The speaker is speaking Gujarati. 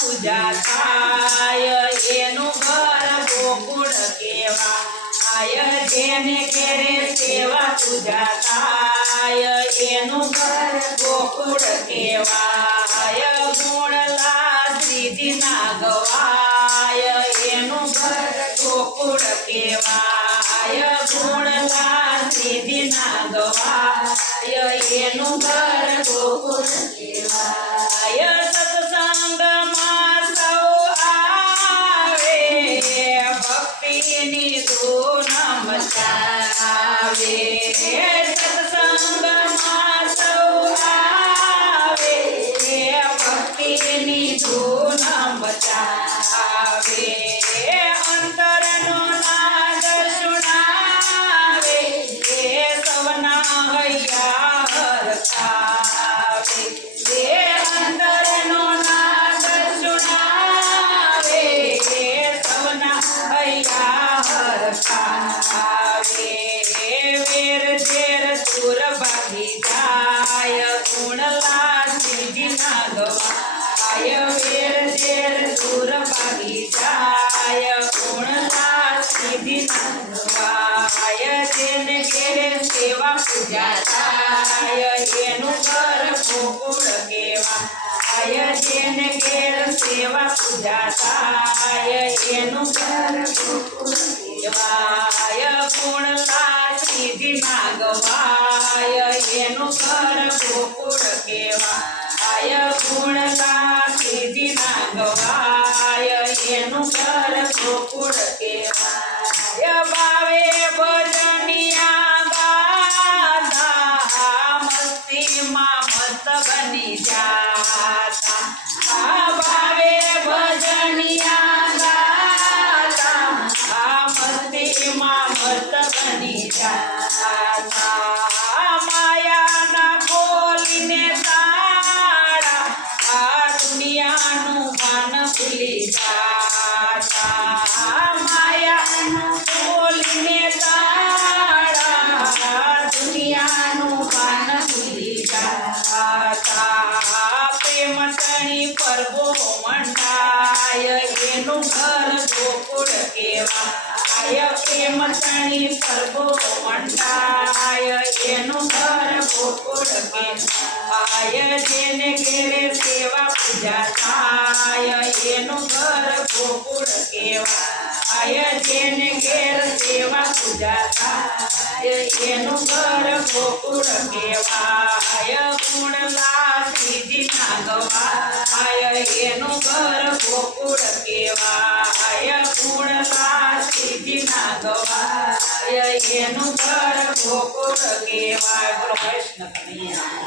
પૂજા થાય એનું ઘર ગોકુળ કહેવાય જેને ઘેરે સેવા પૂજા થાય એનું ઘર ગોકુળ કહેવાય ગુણલા શ્રીજી ના ગવાય એનું ઘર ગોકુળ કહેવાય ગુણલા શ્રીજી ના ગવાય એનું ઘર ગોકુળ કહેવાય સત્સંગમાં સૌ આવે ભક્તિની ધૂન મચાવે સત્સંગમાં સૌ આવે ભક્તિની ધૂન મચાવે અંતરનો નાદ સુણાવે સવના હૈયા હરખાવે અંતરનો નાદ સુણાવે સવના હૈયા હરખાવે વેર ઝેર સુર ભાગી જાય ગુણલા શ્રીજી ના ગવાય વેર ઝેર સુર ભાગી જાય ગુણલા શ્રીજી ના ગવાય જેને ઘેરે સેવા પૂજા થાય એનું ઘર ગોકુળ કહેવાય જેને ઘેર સેવા પૂજા થાય એનું ઘર ગોકુળ કહેવાય ગુણલા શ્રીજી ના ગવાય એનું ઘર ગોકુળ કહેવાય ગુણલા શ્રીજી ના ગવાય એનું ઘર ગોકુળ કહેવાય ભાવે ભજનિયા ગાતા મસ્તીમાં મસ્ત બની જાતા ભાવે ભજનિયા ગાતા મસ્તીમાં મસ્ત બની જાતા માયાના ખોલીને તાળા દુનિયાનું ભાન ભૂલી જાતા માયાનું ખોલીને તાળા દુનિયાનું ભાન ભૂલી જાતા પ્રેમ તણી પરબો મંડાય એનું ઘર ગોકુળ કહેવાય પ્રેમ તણી પરબો મંડાય એનું ઘર ગોકુળ કહેવાય જેને ઘેરે સેવા પૂજા થાય એનું ઘર ગોકુળ કહેવાય જેને ઘેર સેવા પૂજા થાય એનું ઘર ગોકુળ કહેવાય ગુણલા શ્રીજી ના ગવાય એનું ઘર ગોકુળ કહેવાય ગુણલા શ્રીજી ના ગવાય એનું ઘર ગોકુળ કહેવાય. બોલો કૃષ્ણ કનૈયા.